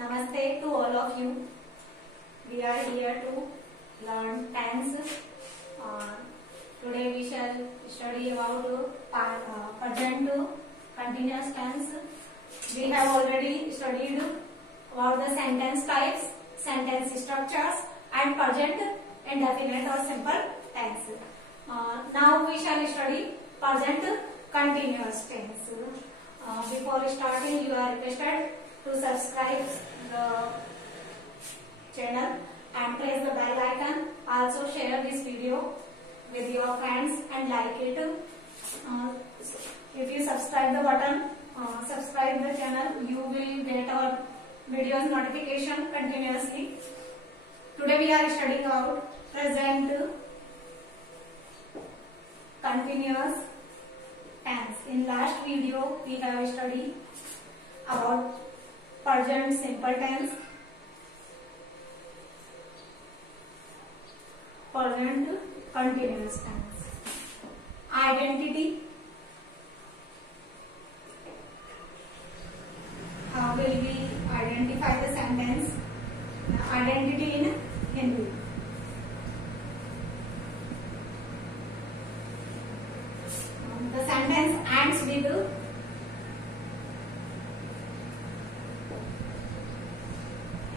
Namaste to all of you. We are here to learn tense. Today we shall study about present continuous tense. We have already studied about the sentence types, sentence structures, and present indefinite or simple tense. Now we shall study present continuous tense. Before starting, you are requested to subscribe the channel and press the bell icon. Also share this video with your friends and like it. If you subscribe the button, subscribe the channel, you will get our videos notification continuously. Today we are studying about present continuous tense. In last video we have studied about present simple tense, present continuous tense. Identity. How will we identify the sentence? Identity in Hindi. The sentence ends with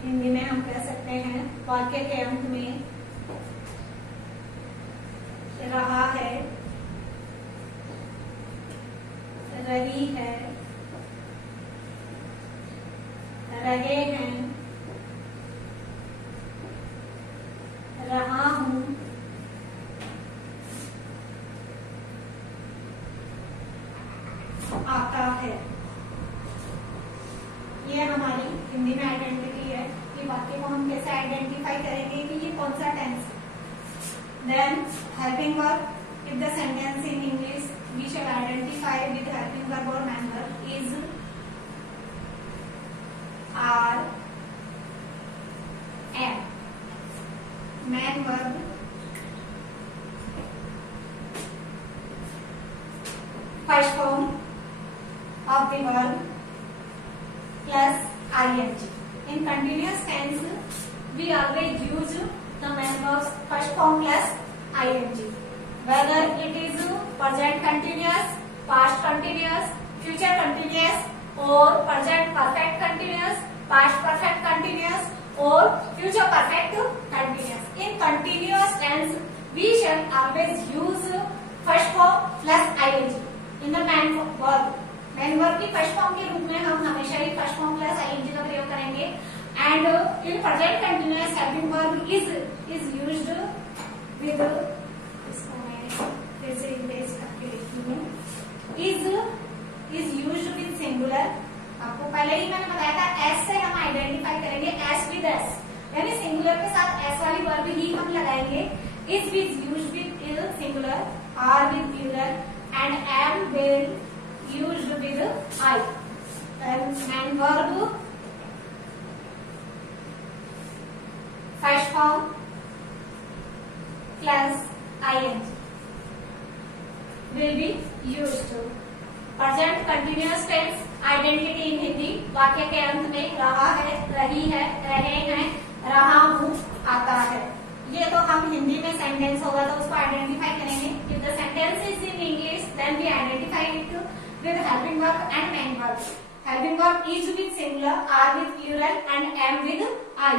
Hindi में हम कह सकते हैं वाक्य के अंत में रहा है, रही है, रहे हैं, रहा हूं, आता है। ये हमारी हिंदी में आइडेंटिटी है कि वाक्य को हम कैसे आइडेंटिफाई करेंगे कि ये कौन सा टेंस है। Then helping verb. If the sentence in English we shall identify with helping verb or main verb is are, am. Main verb first form of the verb plus ing. In continuous tense we always use the main verbs first form plus ing. Whether it is present continuous, past continuous, future continuous, or present perfect continuous, past perfect continuous, or future perfect continuous. In continuous tense, we shall always use first form plus ing in the main verb. Main verb की first form के रूप में हम हमेशा ही first form plus ing का प्रयोग करेंगे. And in present continuous helping verb is used with is used with singular. आपको पहले ही मैंने बताया था एस से हम आइडेंटिफाई करेंगे एस विद एस, यानी सिंगुलर के साथ एस वाली वर्ब ही हम लगाएंगे. Is used with singular, are with plural and am will used with I. And verb first form plus ing will be used. Present continuous tense identity in Hindi. वाक्य के अंत में रहा है, रही है, रहे हैं, रहा हूँ, आता है. ये तो हम हिंदी में सेंटेंस होगा तो उसको आइडेंटिफाई करेंगे. If the sentence is in English then we identify it with helping verb and main verb. Helping verb is with singular, are with plural and am with I.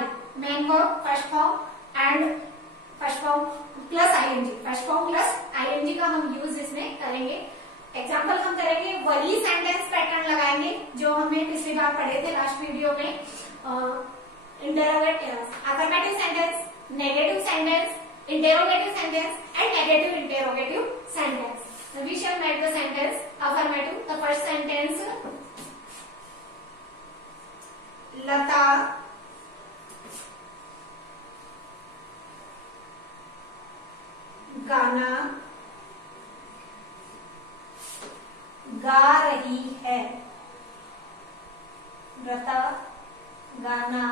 Main verb first form and first form plus ING. First form plus ING का हम use इसमें करेंगे. Example हम करेंगे वही sentence pattern लगाएंगे जो हमने पिछली बार पढ़े थे लास्ट वीडियो में. Interrogative, affirmative sentence, negative sentence, interrogative sentence and negative interrogative sentence. We shall make the sentence affirmative. The first sentence Lata गाना गा रही है. लता गाना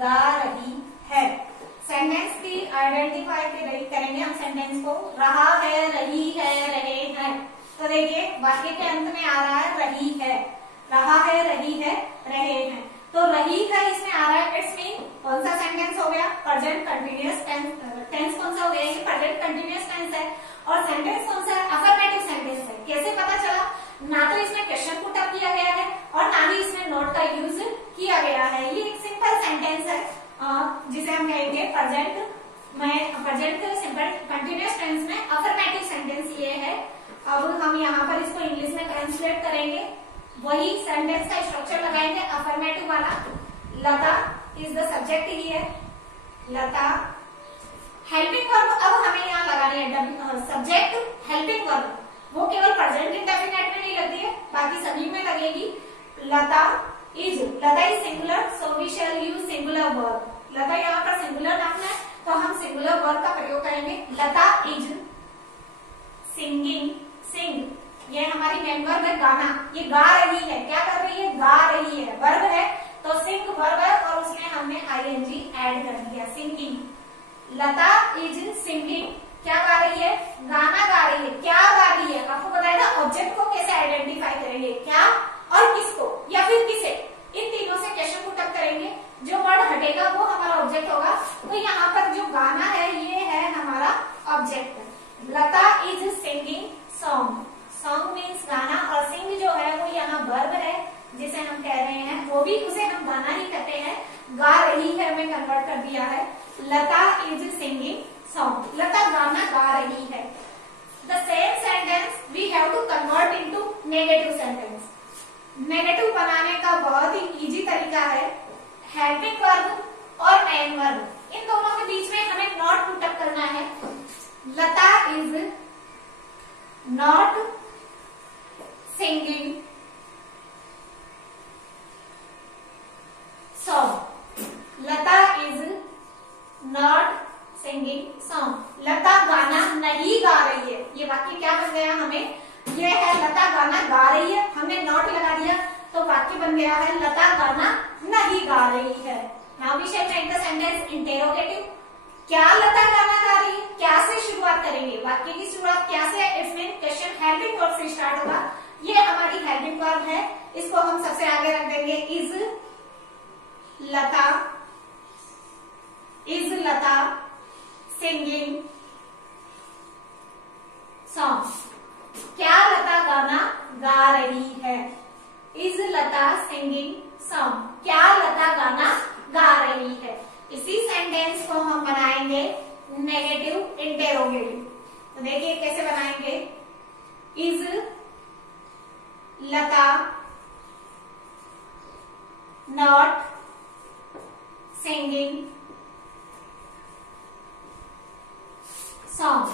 गा रही है. सेंटेंस की आइडेंटिफाई करेंगे हम सेंटेंस को. रहा है, रही है, रहे हैं. तो देखिए वाक्य के अंत में आ रहा है रही है, रहा है, रही है, रहे हैं. तो रही है सेंटेंस हो गया प्रेजेंट कंटिन्यूअस टेंस कौन सा हो गया, ये प्रेजेंट कंटिन्यूअस टेंस है। और सेंटेंस कौन सा है, अफर्मेटिव सेंटेंस है। कैसे पता चला, ना तो इसमें क्वेश्चन पुट अप किया गया है और ना ही इसमें नोट का यूज किया गया है। ये एक सिंपल सेंटेंस है जिसे हम कहेंगे प्रेजेंट सिंपल कंटिन्यूअस टेंस में अफर्मेटिव सेंटेंस ये है। अब हम यहाँ पर इसको इंग्लिश में ट्रांसलेट करेंगे, वही सेंटेंस का स्ट्रक्चर लगाएंगे अफर्मेटिव वाला। लता इज द सब्जेक्ट ही है, लता हेल्पिंग वर्ब अब हमें यहाँ लगानी है सब्जेक्ट हेल्पिंग वर्ब, वो केवल प्रेजेंट इंडेफिनिट में नहीं लगती है, बाकी सभी में लगेगी। Lata is singular, so we shall use singular verb. Lata यहाँ पर सिंगुलर नाउन है तो हम सिंगुलर वर्ब का प्रयोग करेंगे। लता इज सिंगिंग, सिंग ये हमारी मेन वर्ब है, गाना, ये गा रही है, क्या कर रही है, गा रही है, वर्ब है तो सिंग वर्ब है और उसमें हमने आईएनजी ऐड कर दिया, सिंगिंग। लता इज सिंगिंग, क्या गा रही है, गाना गा रही है, क्या गा रही है। आपको बताया था ऑब्जेक्ट को कैसे आइडेंटिफाई करेंगे, क्या और किसको या फिर किसे, इन तीनों से क्वेश्चन पुट अप करेंगे। जो वर्ड हटेगा वो हमारा ऑब्जेक्ट होगा। तो यहाँ पर जो गाना है ये है हमारा object. Lata is singing song, song means गाना और सिंग जो है वो यहाँ वर्ब है जिसे हम कह रहे हैं, वो भी उसे हम गाना ही कहते हैं, गा रही है हमें कन्वर्ट कर दिया है। Lata is singing song, Lata गाना गा रही है। The same sentence we have to convert into negative sentence. Negative बनाने का बहुत ही इजी तरीका है, हेल्पिंग वर्ब और मेन वर्ब, इन दोनों के बीच में हमें नॉट पुट अप करना है। Lata is not singing song, Lata is not singing song, Lata गाना नहीं गा रही है। ये वाक्य क्या बन गया हमें, ये है लता गाना गा रही है, हमने नॉट लगा दिया तो वाक्य बन गया है लता गाना नहीं गा रही है। Now we shall make the sentence interrogative. क्या लता गाना गा रही है, क्या से शुरुआत करेंगे, वाक्य की शुरुआत क्या से, इसमें क्वेश्चन हेल्पिंग वर्ब से स्टार्ट होगा, ये हमारी हेल्पिंग वर्ब है, इसको हम सबसे आगे रख देंगे। इज लता सिंगिंग सॉन्ग, क्या लता गाना गा रही है। इज लता सिंगिंग सॉन्ग, क्या लता गाना गा रही है। इसी सेंटेंस को हम बनाएंगे नेगेटिव इंटेरोगेटिव। तो देखिए कैसे बनाएंगे, is Lata not singing song,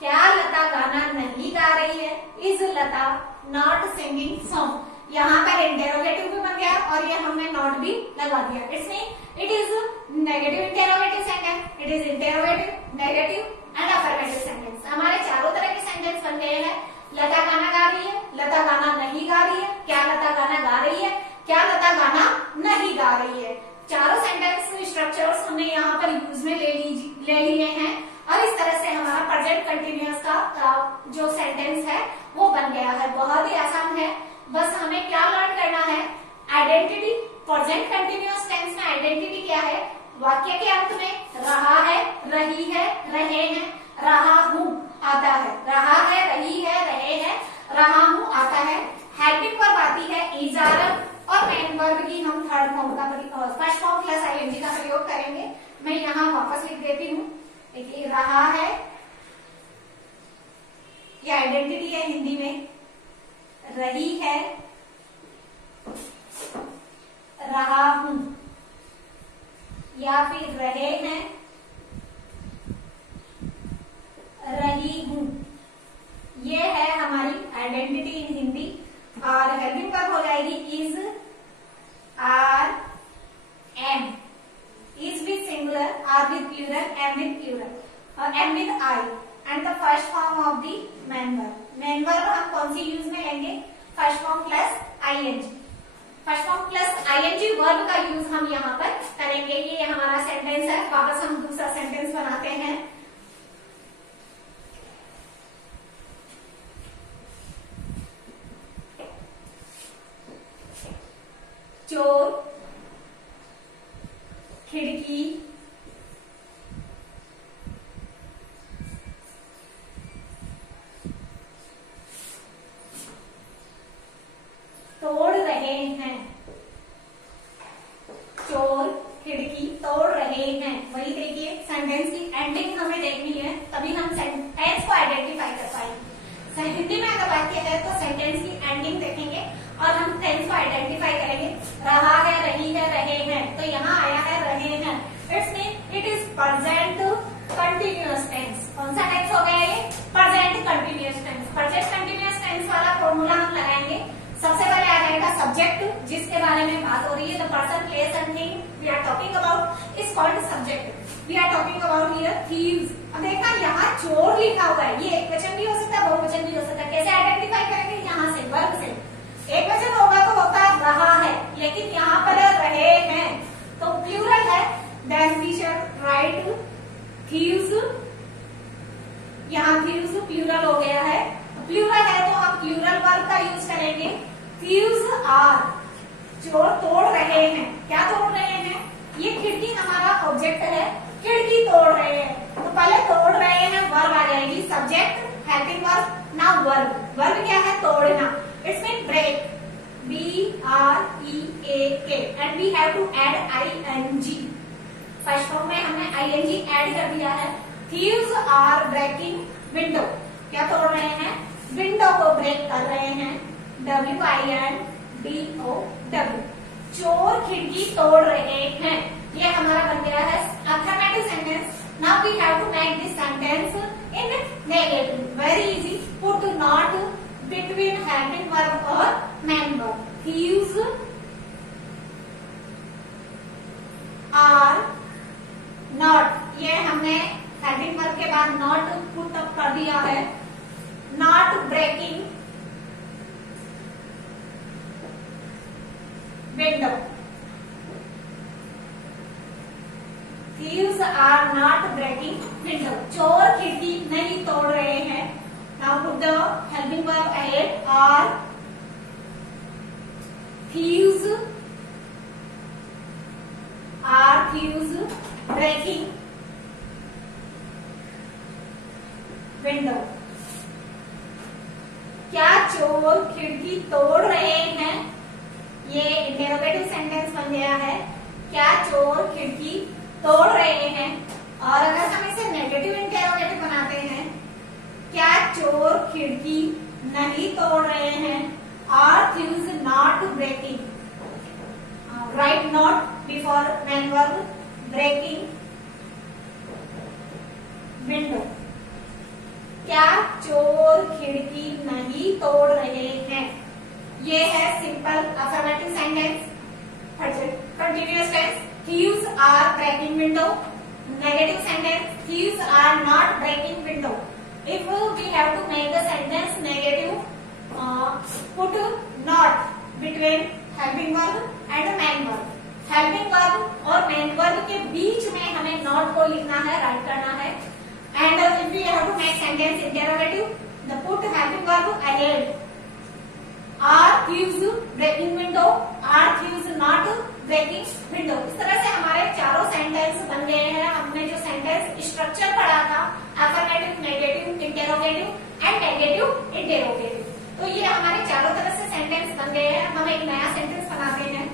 क्या लता गाना नहीं गा रही है। Is Lata not singing song, यहाँ पर इंटेरोगेटिव भी बन गया और ये हमने नॉट भी लगा दिया। It's mean it is negative interrogative sentence, it is interrogative, negative and affirmative sentence. हमारे चारों तरह के सेंटेंस बन गए हैं। लता गाना गा रही है, लता गाना नहीं गा रही है, क्या लता गाना गा रही है, क्या लता गाना नहीं गा रही है। चारों सेंटेंस स्ट्रक्चर्स हमने यहाँ पर यूज में ले लिए हैं और इस तरह से हमारा प्रेजेंट कंटिन्यूअस का जो सेंटेंस है वो बन गया है। बहुत ही आसान है, बस हमें क्या लर्न करना है, आइडेंटिटी। प्रेजेंट कंटिन्यूअस टेंस में आइडेंटिटी क्या है, वाक्य के अंत में रहा है, रही है, रहे हैं, रहा हूं आता है, रहा है, रही है, रहे हैं, रहा हूं आता है। हेल्पिंग वर्ब आती है इज आर और मेन वर्ब की हम थर्ड फॉर्म का फर्स्ट फॉर्म प्लस आईएनजी का प्रयोग करेंगे। मैं यहाँ वापस लिख देती हूँ, देखिए रहा है, ये आइडेंटिटी है हिंदी में, रही है, रहा हूं या फिर रहे हैं, रही हूं, ये है हमारी आइडेंटिटी इन हिंदी। और हेल्पिंग वर्ब हो जाएगी is, are, am. Is with singular, are with plural, am with plural और am with I and the first form of the main verb. Main verb हम कौन सी यूज में लेंगे, first form plus ING. First form plus ING verb का use हम यहाँ पर करेंगे। ये हमारा सेंटेंस है, वापस हम दूसरा सेंटेंस बनाते हैं। चोर खिड़की एंडिंग हमें देखनी है, तभी हम सेंटेंस को आइडेंटिफाई कर पाएंगे। हिंदी में अगर वाक्य है तो सेंटेंस की एंडिंग देखेंगे और हम टेंस को आइडेंटिफाई करेंगे। रहा है, रही है, रहे हैं, तो यहाँ आया है रहे हैं, it's mean it is present continuous tense. कौन सा टेंस हो गया ये? Present continuous tense. Present continuous tense वाला फॉर्मूला हम लगाएंगे। सबसे पहले आ जाएगा सब्जेक्ट, जिसके बारे में बात हो रही है। The person, place and thing we are talking about is called subject. We are talking about here thieves. अब देखा यहाँ चोर लिखा हुआ है, ये एक वचन भी हो सकता है, बहुवचन भी हो सकता है। कैसे आइडेंटिफाई करेंगे? यहाँ से, वर्ग से। एक वचन होगा तो होता रहा है, लेकिन यहाँ पर रहे हैं तो प्लूरल है, then we shall write thieves. यहाँ थीव्स प्लूरल हो गया है, प्लूरल है तो हम प्लूरल वर्ब का यूज करेंगे। थीव्स आर, चोर तोड़ रहे हैं। क्या तोड़ रहे हैं? ये खिड़की हमारा ऑब्जेक्ट है, खिड़की तोड़ रहे हैं, तो पहले तोड़ रहे हैं वर्ब आ जाएगी, subject helping verb, now verb. Verb क्या है? तोड़ना। It's mean break, BREAK, and we have to add ING। First form में हमने ING ऐड कर दिया है। Thieves are breaking window. क्या तोड़ रहे हैं? विंडो को ब्रेक कर रहे हैं, WINDOW। चोर खिड़की तोड़ रहे हैं, ये हमारा बन गया है affirmative sentence. Now we have to make this sentence in negative. Very easy, put not between helping verb और main verb. Thieves are not, ये हमने हेल्पिंग वर्ब के बाद नॉट पुट अप कर दिया है। Not breaking window. Thieves are not breaking window. चोर खिड़की नहीं तोड़ रहे हैं। Now put the helping verb ahead. Are thieves breaking window? क्या चोर खिड़की तोड़ रहे हैं? ये इंटेरोगेटिव सेंटेंस बन गया है। क्या चोर खिड़की तोड़ रहे हैं? और अगर हम इसे नेगेटिव इंटेरोगेटिव बनाते हैं, क्या चोर खिड़की नहीं तोड़ रहे हैं? Are thieves not breaking, right not before main verb, breaking window. क्या चोर खिड़की नहीं तोड़ रहे हैं? ये है simple affirmative sentence. Continuous tense, thieves are breaking window. Negative sentence, thieves are not breaking window. If we have to make the sentence negative, put not between helping verb and main verb. Helping verb और main verb के बीच में हमें not को लिखना है, right करना है। And if we have to make sentence interrogative, the put helping verb ahead. Are thieves breaking window? Are thieves not breaking window. इस तरह से हमारे चारों सेंटेंस बन गए हैं। हमने जो सेंटेंस स्ट्रक्चर पढ़ा था, affirmative, negative, interrogative and negative interrogative, तो ये हमारे चारों तरह से सेंटेंस बन गए हैं। हम एक नया सेंटेंस बनाते हैं।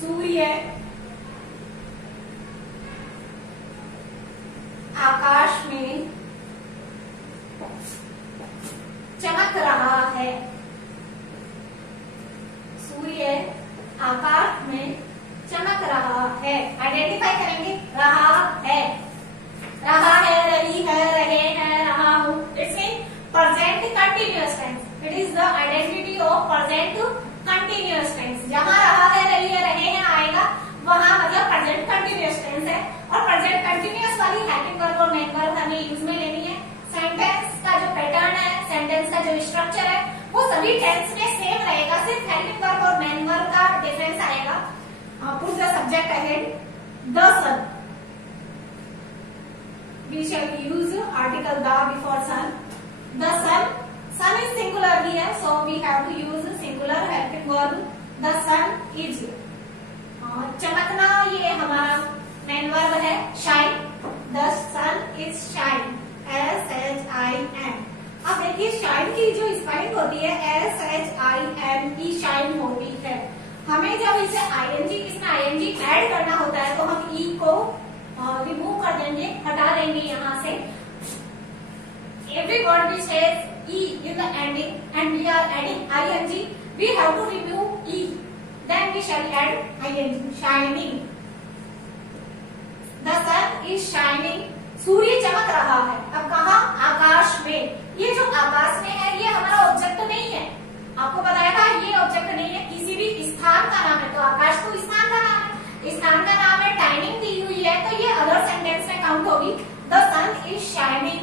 सूर्य आकाश में चमक रहा है। सूर्य आकाश में चमक रहा है। आइडेंटिफाई करेंगे, रहा है, रही है, रहे हैं, रहा हूं। It's mean present continuous tense. It is the identity of present continuous tense. जहां रहा है, रही है, रहे हैं आएगा, वहां मतलब प्रेजेंट कंटिन्यूअस टेंस है। और प्रेजेंट कंटिन्यूअस वाली हेल्पिंग वर्ब और मेन वर्ब हमें यूज में लेनी है। सेंटेंस का जो पैटर्न है, सेंटेंस का जो स्ट्रक्चर है, वो सभी टेंस में सेम रहेगा, सिर्फ हेल्पिंग वर्ब और मेन वर्ब का डिफरेंस आएगा। Put the subject ahead, the sun. We shall use article the before sun. The sun, sun is singular here, so we have to use singular helping verb. The sun is. चमकना ये हमारा main verb है, shine. The sun is shine, SHIN। अब देखिए shine की जो spelling होती है SHINE शाइन होती है। हमें जब इसे आईएनजी इसमें आईएनजी ऐड करना होता है तो हम ई को रिमूव कर देंगे, हटा देंगे यहाँ से। Every word which has E in the ending and we are adding ING, we have to remove E, then we shall add ING. Shining, the sun is shining, सूर्य चमक रहा है। अब कहा? आकाश में। ये जो आकाश में है ये हमारा ऑब्जेक्ट नहीं है, आपको बताया था ये ऑब्जेक्ट नहीं है, किसी भी स्थान का नाम है। तो आकाश तो स्थान का नाम है, स्थान का नाम है, टाइमिंग दी हुई है, तो ये अदर सेंटेंस में काउंट होगी। The sun is shining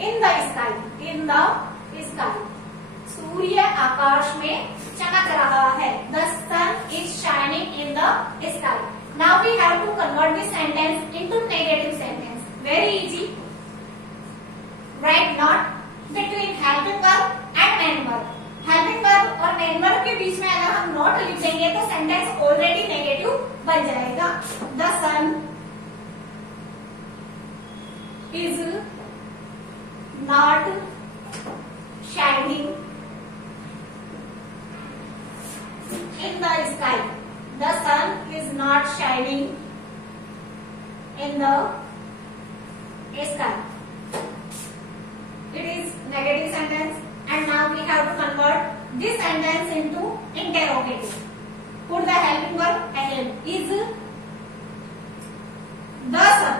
in the sky, in the sky, सूर्य आकाश में चमक रहा है। The sun is shining in the sky. Now we have to convert this sentence into negative sentence. Very easy. Write not between helping verb and main verb. Helping verb और main verb के बीच में अगर हम not लिख देंगे तो sentence already negative बन जाएगा। The sun is not shining in the sky. The sun is not shining in the sky. It is negative sentence, and now we have to convert this sentence into interrogative. Put the helping verb ahead. Is the sun.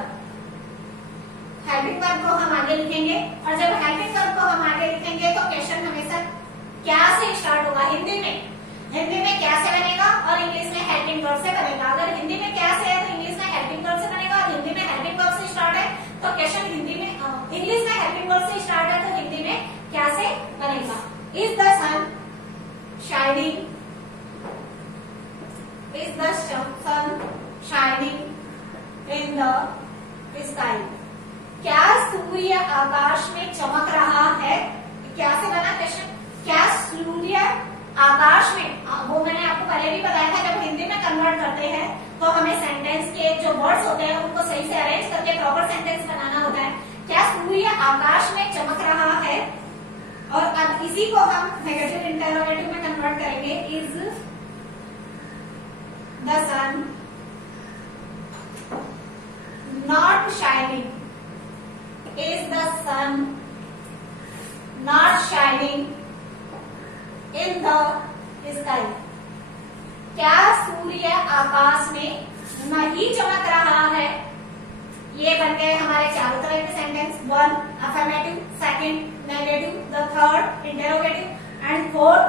Helping verb को हम आगे लिखेंगे, और जब helping verb को हम आगे लिखेंगे तो क्वेश्चन हमेशा क्या से स्टार्ट होगा? हिंदी में क्या से बनेगा और इंग्लिश में हेल्पिंग वर्ब से बनेगा। अगर हिंदी में क्या से है तो इंग्लिश में हेल्पिंग वर्ब से बनेगा, और हिंदी में हेल्पिंग वर्ब से स्टार्ट है तो क्वेश्चन हिंदी में इंग्लिश में हेल्पिंग वर्ब से स्टार्ट है तो हिंदी में क्या से बनेगा? Is the sun shining, is the sun shining in the sky. क्या सूर्य आकाश में चमक रहा है? क्या से बना क्वेश्चन? क्या सूर्य आकाश में, वो मैंने आपको पहले भी बताया था, जब हिंदी में कन्वर्ट करते हैं तो हमें सेंटेंस के जो वर्ड्स होते हैं उनको सही से अरेंज करके प्रॉपर सेंटेंस बनाना होता है। क्या सूर्य आकाश में चमक रहा है? और अब इसी को हम नेगेटिव इंटरोगेटिव में कन्वर्ट करेंगे। Is the sun not shining, is the sun not shining in the sky. क्या सूर्य आकाश में नहीं चमक रहा है? ये बन गए हमारे चारों तरह के sentence. 1 affirmative, second negative, the third interrogative and fourth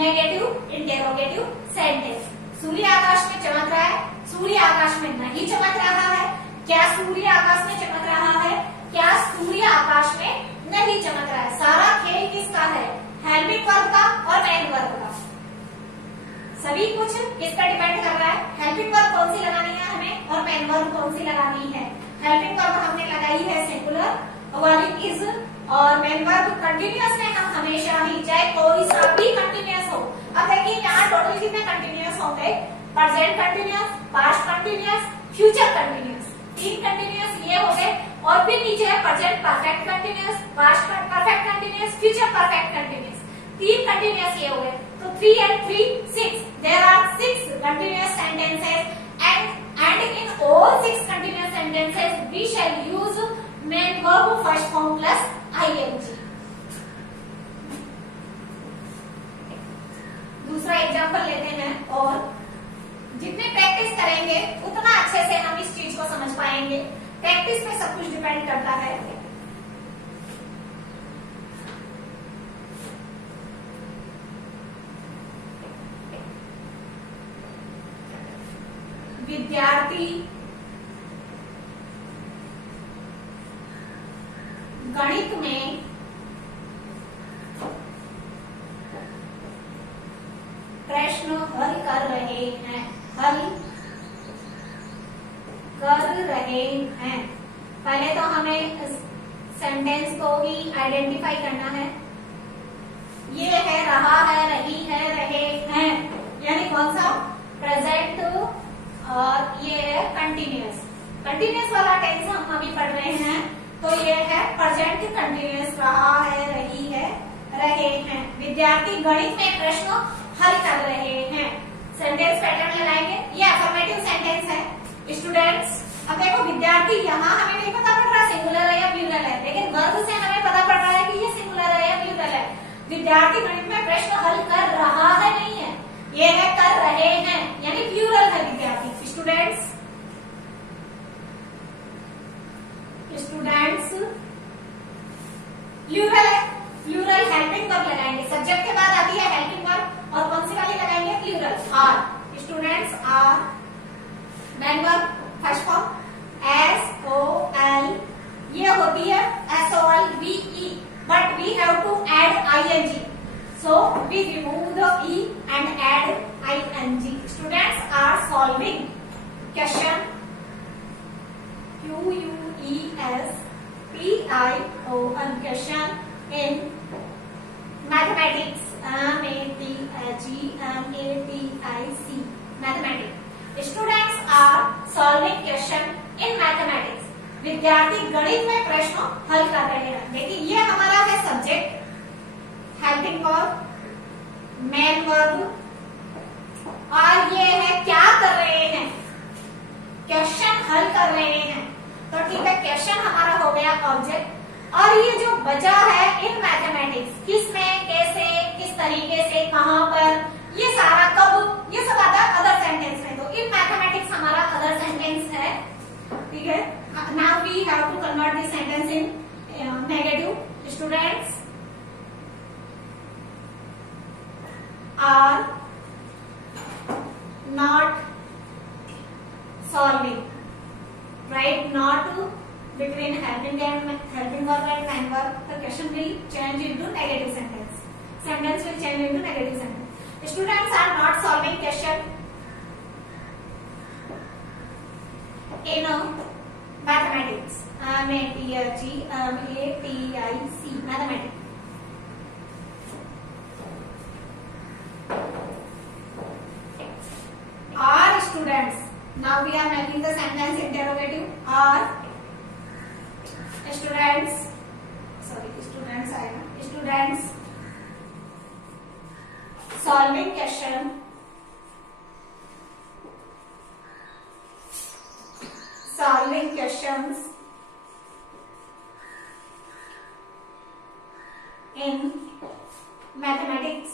negative interrogative sentence. सूर्य आकाश में चमक रहा है, सूर्य आकाश में नहीं चमक रहा है। क्या सूर्य आकाश में चमक रहा है? क्या सूर्य आकाश में नहीं चमक रहा है? सारा खेल किसका है? हेल्पिंग वर्ब का और मेन वर्ब का। सभी कुछ इस पर डिपेंड कर रहा है। हेल्पिंग वर्ब कौन सी लगानी है हमें और मेन वर्ब कौन सी लगानी है। हेल्पिंग वर्ब हमने लगाई है सिंगुलर वाली इज, और मेन वर्ब कंटिन्यूअस में हम हमेशा ही, चाहे कोई सा भी कंटिन्यूअस हो। अब देखिए यहाँ टोटल कितने कंटिन्यूअस होंगे? Present continuous, past continuous, future continuous. 3 continuous ये हो गए, और फिर नीचे है present perfect continuous, past perfect continuous, future perfect continuous. 3 continuous ये हो गए, तो 3 and 3 6। There are 6 continuous sentences, and in all 6 continuous sentences we shall use main verb first form plus ing. दूसरा एग्जाम्पल लेते हैं, और जितनी प्रैक्टिस करेंगे उतना अच्छे से हम इस चीज को समझ पाएंगे। प्रैक्टिस में सब कुछ डिपेंड करता है। विद्यार्थी गणित में प्रश्न हल कर रहे हैं, पहले तो हमें सेंटेंस को ही आइडेंटिफाई करना है। ये है, रहा है, रही है, रहे हैं, यानी कौन सा? प्रेजेंट, और ये है कंटिन्यूअस। कंटिन्यूअस वाला टेंस हम अभी पढ़ रहे हैं, तो ये है प्रेजेंट कंटिन्यूअस, रहा है, रहे हैं। विद्यार्थी गणित में प्रश्न हल कर रहे हैं। सेंटेंस पैटर्न लगाएंगे। ये अफर्मेटिव सेंटेंस है स्टूडेंट्स। अब देखो विद्यार्थी, यहाँ हमें नहीं पता पड़ रहा सिंगुलर है या प्लूरल है, लेकिन वर्ब से हमें पता पड़ रहा है कि ये सिंगुलर है या प्लूरल है। विद्यार्थी गणित में प्रश्न हल कर रहा है, नहीं है, ये है कर रहे हैं, यानी प्लूरल है विद्यार्थी। स्टूडेंट्स प्लूरल है। प्लूरल हेल्पिंग वर्ब लगाएंगे। सब्जेक्ट के बाद आती है हेल्पिंग वर्ब, और कौन सी वाली लगाएंगे? Plural. Are. Students are main verb first form SOL, ये होती है SOLVE, but we have to add ing, so we remove the E and add ing. Students are solving question QUESTION question in mathematics, MATHEMATIC, mathematics. Students are solving question in mathematics. विद्यार्थी गणित में प्रश्न हल कर रहे हैं। देखिए ये हमारा है subject, helping verb, main verb, और ये है क्या कर रहे हैं? क्वेश्चन हल कर रहे हैं। तो ठीक है, क्वेश्चन हमारा हो गया ऑब्जेक्ट। और ये जो बचा है इन मैथमेटिक्स, किसमें, कैसे, किस तरीके से, कहां पर, ये सारा कब, ये सब आता है अदर सेंटेंस में। तो इन मैथमेटिक्स हमारा अदर सेंटेंस है, ठीक है। Now we have to convert this sentence in negative. Students are not solving, right, not between helping verb and main verb, the question will change into negative sentence. Sentence will change into negative sentence. Students are not solving question in mathematics. MATHEMATIC, mathematics. Are students. Now we are making the sentence interrogative. Are students, sorry, students आएगा, students solving question solving questions in mathematics.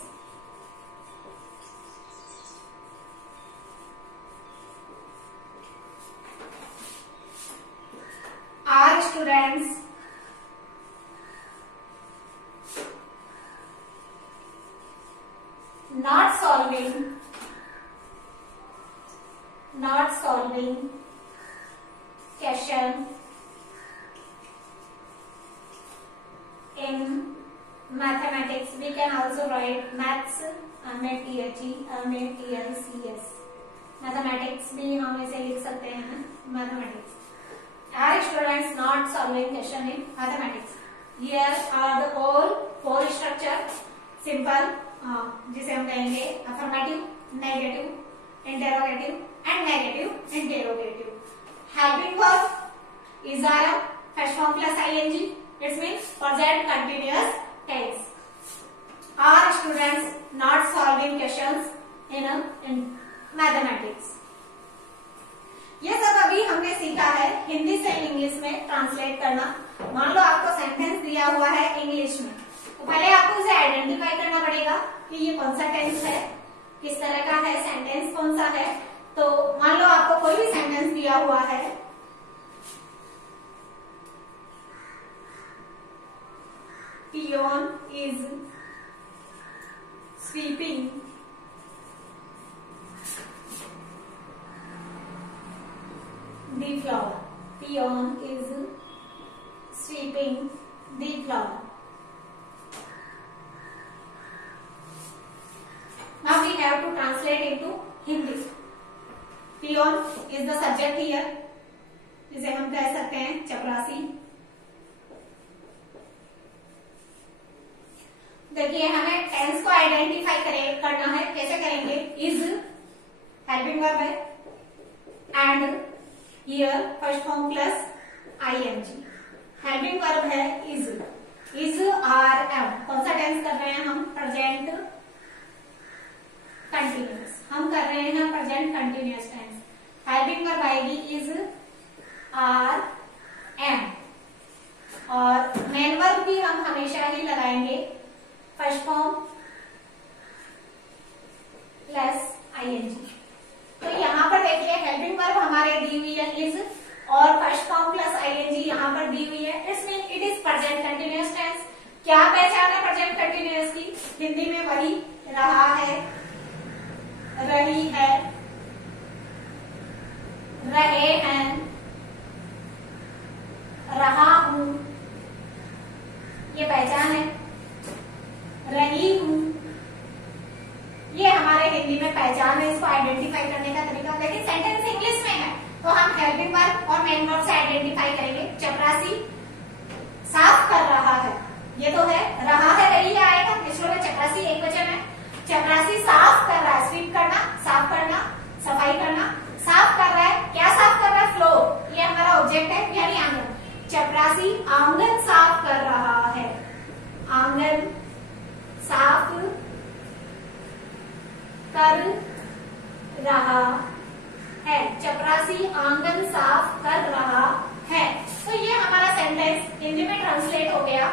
Are students not solving question in mathematics? We can also write maths, MATHEMATICS, mathematics भी हम इसे लिख सकते हैं, mathematics. Are students not solving question in mathematics? Here are the all four structure. Simple, जिसे हम कहेंगे affirmative, negative, interrogative and negative interrogative. Helping verb is first form plus ing. It means present continuous tense. Are students not solving questions in mathematics? ये सब अभी हमने सीखा है हिंदी से इंग्लिश में ट्रांसलेट करना। मान लो आपको सेंटेंस दिया हुआ है इंग्लिश में, तो पहले आपको उसे आइडेंटिफाई करना पड़ेगा कि ये कौन सा टेंस है, किस तरह का है, सेंटेंस कौन सा है। तो मान लो आपको कोई भी सेंटेंस दिया हुआ है, Peon is sweeping the floor. Peon is sweeping the floor. Now we have to translate into Hindi. Peon is the subject here. इसे हम कह सकते हैं चपरासी। देखिए हमें टेंस को आइडेंटिफाई करना है। कैसे करेंगे? इज हेल्पिंग वर्ब है and here first form plus ING. Helping verb है इज, इज आर एम, कौन सा टेंस कर रहे हैं हम? प्रेजेंट कंटिन्यूअस, हम कर रहे हैं present continuous tense. Helping verb आएगी इज आर एम, और मेन वर्ब भी हम हमेशा ही लगाएंगे फर्स्ट फॉर्म प्लस आईएनजी। तो यहाँ पर देखिए हेल्पिंग वर्ब हमारे दी हुई है इज, और फर्स्ट फॉर्म प्लस आईएनजी यहाँ पर दी हुई है। It's mean it is present continuous tense. क्या पहचान है प्रेजेंट कंटिन्यूअस की? हिंदी में वही रहा है, रही है, रहे हैं, रहा हूं, ये पहचान है। रही हूं, ये हमारे हिंदी में पहचान है, इसको आइडेंटिफाई करने का तरीका। लेकिन सेंटेंस इंग्लिश में है तो हम हेल्पिंग वर्ब और मेन वर्ब से आइडेंटिफाई करेंगे। चपरासी साफ कर रहा है, ये तो है, रहा है, रही है आएगा, इसलिए चपरासी एक वचन है। चपरासी साफ कर रहा है, स्वीप करना, साफ करना, सफाई करना, साफ कर रहा है। क्या साफ कर रहा है? फ्लोर, ये हमारा ऑब्जेक्ट है यानी आंगन। चपरासी आंगन साफ कर रहा है, आंगन साफ कर रहा है, चपरासी आंगन साफ कर रहा है। तो ये हमारा सेंटेंस हिंदी में ट्रांसलेट हो गया,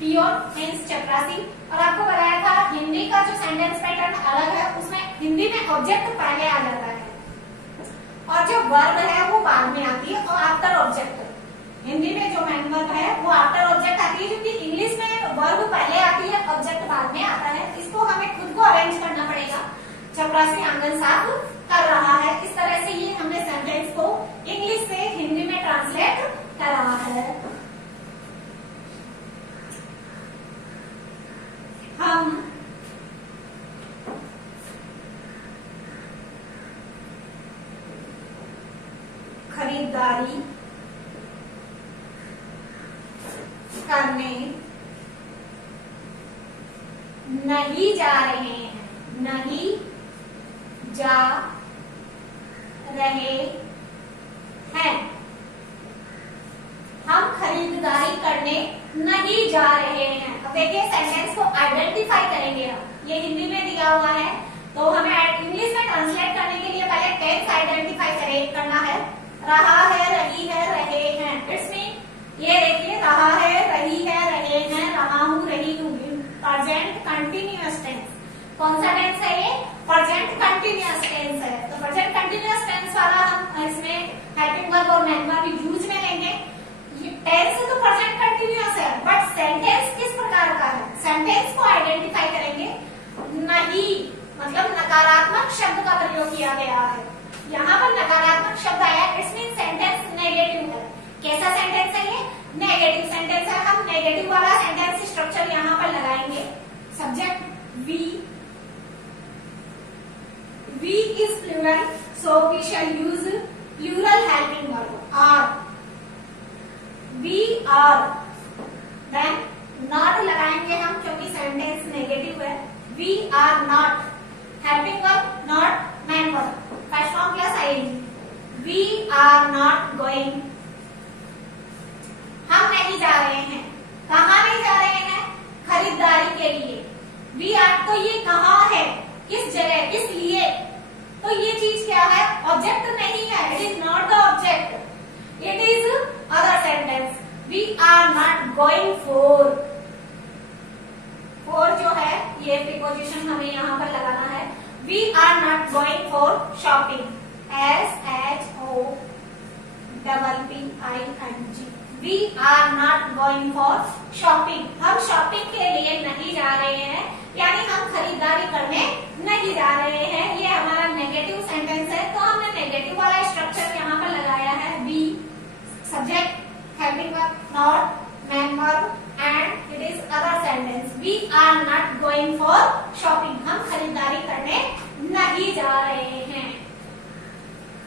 प्योर मीन्स चपरासी। और आपको बताया था हिंदी का जो सेंटेंस पैटर्न अलग है, उसमें हिंदी में ऑब्जेक्ट पहले आ जाता है और जो वर्ब है वो बाद में आती है, और आफ्टर ऑब्जेक्ट। हिंदी में जो मेन वर्ब है वो आफ्टर ऑब्जेक्ट आती है, क्योंकि इंग्लिश में वर्ब पहले आती है, ऑब्जेक्ट बाद में आता है। इसको हमें खुद को अरेंज करना पड़ेगा। चपरासी आंगन साफ कर रहा है, इस तरह से ये हमने सेंटेंस को इंग्लिश से हिंदी में ट्रांसलेट करा है। हम खरीदारी करने नहीं जा रहे हैं, नहीं जा रहे हैं। हम खरीदारी करने नहीं जा रहे हैं। अब देखिए सेंटेंस को आइडेंटिफाई करेंगे हम, ये हिंदी में दिया हुआ है तो हमें इंग्लिश में ट्रांसलेट करने के लिए पहले टेंस आइडेंटिफाई करना है। रहा है, रही है, रहे हैं। इट्स मीन ये देखिए रहा है, रही है, रहे हैं, रहा हूं, रही हूं, प्रेजेंट कंटिन्यूअस टेंस। कौन सा टेंस है ये? प्रेजेंट कंटिन्यूअस टेंस है। तो प्रेजेंट कंटिन्यूअस टेंस वाला हम इसमें हेल्पिंग वर्ब और मेन वर्ब यूज में लेंगे। टेंस तो प्रेजेंट कंटिन्यूअस है, बट सेंटेंस किस प्रकार का है? सेंटेंस को आइडेंटिफाई करेंगे। नहीं मतलब नकारात्मक शब्द का प्रयोग किया गया है, यहाँ पर नकारात्मक शब्द आया, इट्स मीन सेंटेंस नेगेटिव है। कैसा सेंटेंस है ये? नेगेटिव सेंटेंस है। हम नेगेटिव वाला सेंटेंस स्ट्रक्चर यहाँ पर लगाएंगे। Subject we, we is plural, so we shall use plural helping verb are, we are. Then not लगाएंगे हम क्योंकि सेंटेंस नेगेटिव है। We are not, helping verb not, main verb first form plus ING. We are not going, हम नहीं जा रहे हैं। कहाँ नहीं जा रहे हैं? खरीदारी के लिए। वी आर, तो ये कहाँ है, किस जगह, किस लिए? तो ये चीज क्या है? ऑब्जेक्ट नहीं है, it is not the object, it is other sentence. We are not going for, for जो है ये प्रीपोजिशन हमें यहाँ पर लगाना है। We are not going for shopping, SHOPPING, we are not going for shopping, हम शॉपिंग के लिए नहीं जा रहे हैं, यानी हम खरीदारी करने नहीं जा रहे हैं। ये हमारा नेगेटिव सेंटेंस है, तो हमने नेगेटिव वाला स्ट्रक्चर यहाँ पर लगाया है। We subject, helping verb not, main verb and it is other sentence. We are not going for shopping, हम खरीदारी करने नहीं जा रहे हैं।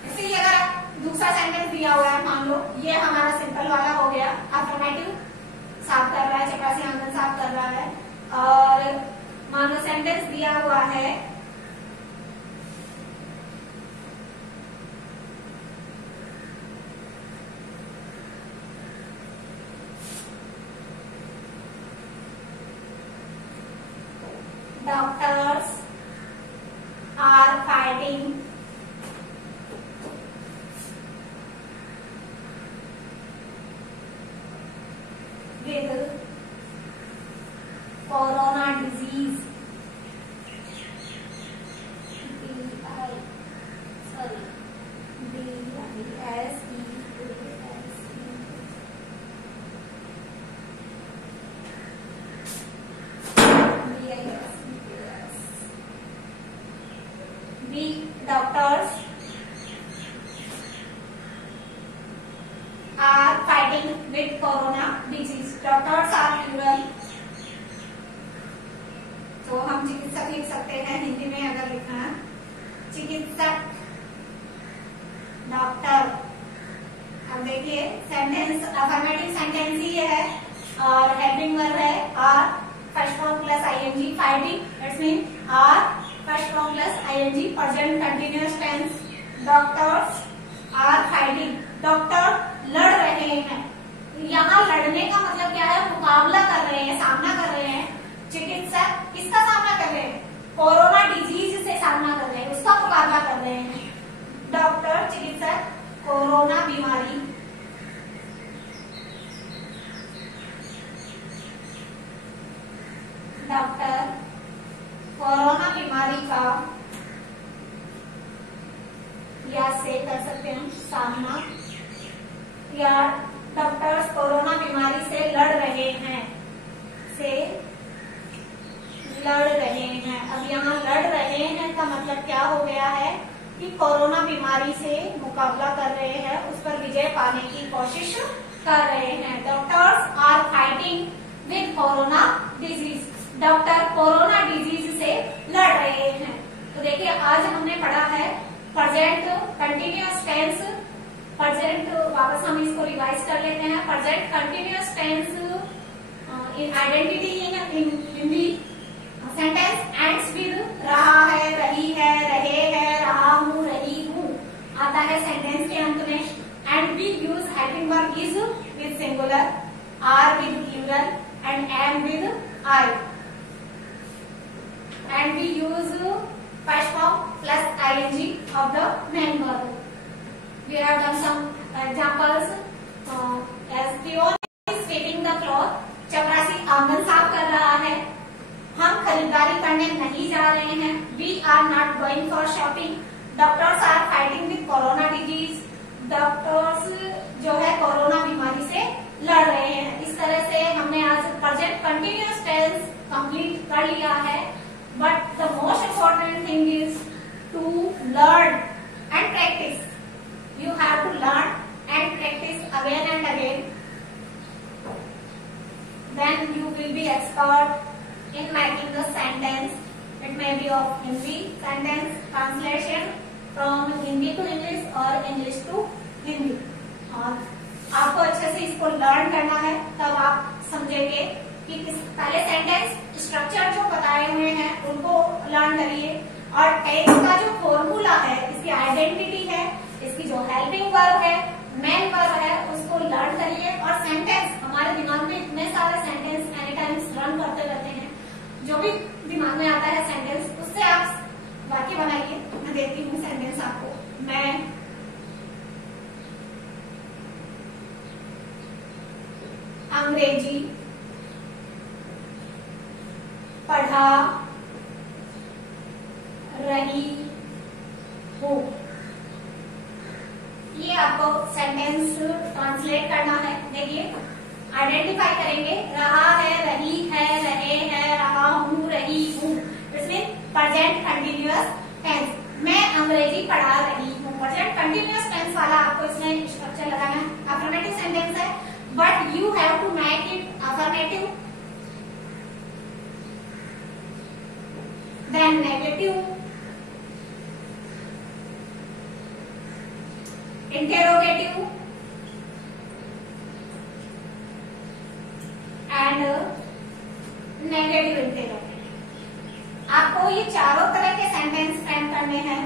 इसी अगर दूसरा सेंटेंस दिया हुआ है, मान लो ये हमारा सिंपल वाला हो गया, अफर्मेटिव साफ कर रहा है, चपरासी आंगन साफ कर रहा है, और मान लो सेंटेंस दिया हुआ है with corona disease, we doctors are fighting with corona disease. Doctors are plural, तो हम चिकित्सक लिख सकते हैं हिंदी में अगर लिखना है चिकित्सक, डॉक्टर। अब देखिए सेंटेंस अफर्मेटिव सेंटेंस ही है और हेल्पिंग वर्ब है are first form plus ING, fighting it's mean are first form plus ING, present continuous tense, doctors are fighting, doctor लड़ रहे हैं। यहाँ लड़ने का मतलब क्या है, मुकाबला कर रहे हैं, सामना कर रहे हैं। चिकित्सक किसका सामना कर रहे हैं, कोरोना डिजीज से सामना कर रहे हैं, उसका मुकाबला कर रहे हैं। डॉक्टर चिकित्सक कोरोना बीमारी, डॉक्टर कोरोना बीमारी का या से कर सकते हैं सामना, या डॉक्टर्स कोरोना बीमारी से लड़ रहे हैं, से लड़ रहे हैं। अब यहाँ लड़ रहे हैं का मतलब क्या हो गया है कि कोरोना बीमारी से मुकाबला कर रहे हैं, उस पर विजय पाने की कोशिश कर रहे हैं। Doctors are fighting with corona disease, doctor corona disease से लड़ रहे हैं। तो देखिए आज हमने पढ़ा है प्रेजेंट कंटिन्यूअस टेंस, प्रेजेंट वापस हम इसको रिवाइज कर लेते हैं। Present continuous tense in identity in Hindi sentence ends with रहा है, रही है, रहे हैं, रहा हूँ, रही हूँ आता है सेंटेंस के अंत में। And we use helping verb is with singular, are with plural and am with I, and we use first form plus ING of the main verb. We have done some examples. As Theo is sweeping the floor, चपरासी आंगन साफ कर रहा है। हम खरीदारी करने नहीं जा रहे हैं। We are not going for shopping. Doctors are fighting with corona disease. Doctors जो है कोरोना बीमारी से लड़ रहे हैं। इस तरह से हमने आज प्रेजेंट कंटिन्यूअस टेंस कंप्लीट कर लिया है। But the most important thing is to learn and practice. You have to learn and practice again and again. Then you will be expert in making the sentence. It may be of Hindi sentence translation from Hindi to English or English to Hindi. और आपको अच्छे से इसको learn करना है, तब आप समझेंगे कि पहले सेंटेंस स्ट्रक्चर जो बताए हुए हैं उनको लर्न करिए, और टेक्स्ट का जो फॉर्मूला है, इसकी आइडेंटिटी है, इसकी जो हेल्पिंग वर्ब है, मेन वर्ब है, उसको लर्न करिए। और सेंटेंस हमारे दिमाग में इतने सारे सेंटेंस एनी टाइम्स रन करते रहते हैं, जो भी दिमाग में आता है सेंटेंस उससे आप वाक्य बनाइए। मैं देती हूँ सेंटेंस आपको। मैं अंग्रेजी पढ़ा रही हूँ। ये आपको सेंटेंस ट्रांसलेट करना है। देखिए आइडेंटिफाई करेंगे, रहा है, रही है, रहे हैं, रहा हूँ, रही हूँ। इसमें प्रेजेंट कंटिन्यूअस टेंस, मैं अंग्रेजी पढ़ा रही हूँ। प्रेजेंट कंटिन्यूअस टेंस वाला आपको इसमें स्ट्रक्चर लगाना है। अफर्मेटिव सेंटेंस है, but you have to make it affirmative, then negative, interrogative and negative interrogative. आपको ये चारों तरह के सेंटेंस फ्रेम करने हैं।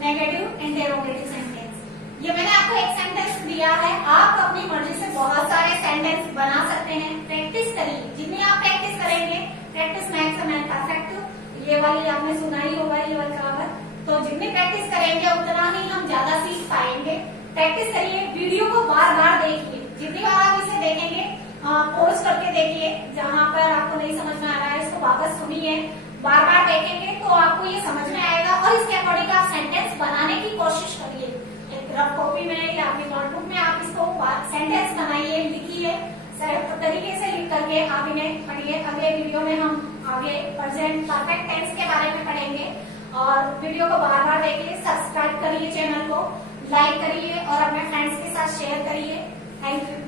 नेगेटिव इंटेरोगेटिव सेंटेंस, ये मैंने आपको एक सेंटेंस दिया है, आप अपनी मर्जी से बहुत सारे सेंटेंस बना सकते हैं। प्रैक्टिस करिए, जितनी आप प्रैक्टिस करेंगे, practice makes a man perfect, ये वाली आपने सुना ही होगा, ये वाली कहावत। तो जितनी प्रैक्टिस करेंगे उतना ही हम ज्यादा सीख पाएंगे। प्रैक्टिस करिए, वीडियो को बार बार देखिए, जितनी बार आप इसे देखेंगे पॉज करके देखिए, जहां पर आपको नहीं समझ में आ रहा है इसको वापस सुनिए, बार बार देखेंगे तो आपको ये समझ में आएगा और इसके अकॉर्डिंग आप सेंटेंस बनाने की कोशिश करिए। एक रफ कॉपी में या अपनी नोटबुक में आप इसको सेंटेंस बनाइए, लिखिए, तरीके से लिख करके आप इन्हें पढ़िए। अगले वीडियो में हम आगे प्रेजेंट परफेक्ट टेंस के बारे में पढ़ेंगे और वीडियो को बार बार देखिए, सब्सक्राइब करिए, चैनल को लाइक करिए और अपने फ्रेंड्स के साथ शेयर करिए। Thank you.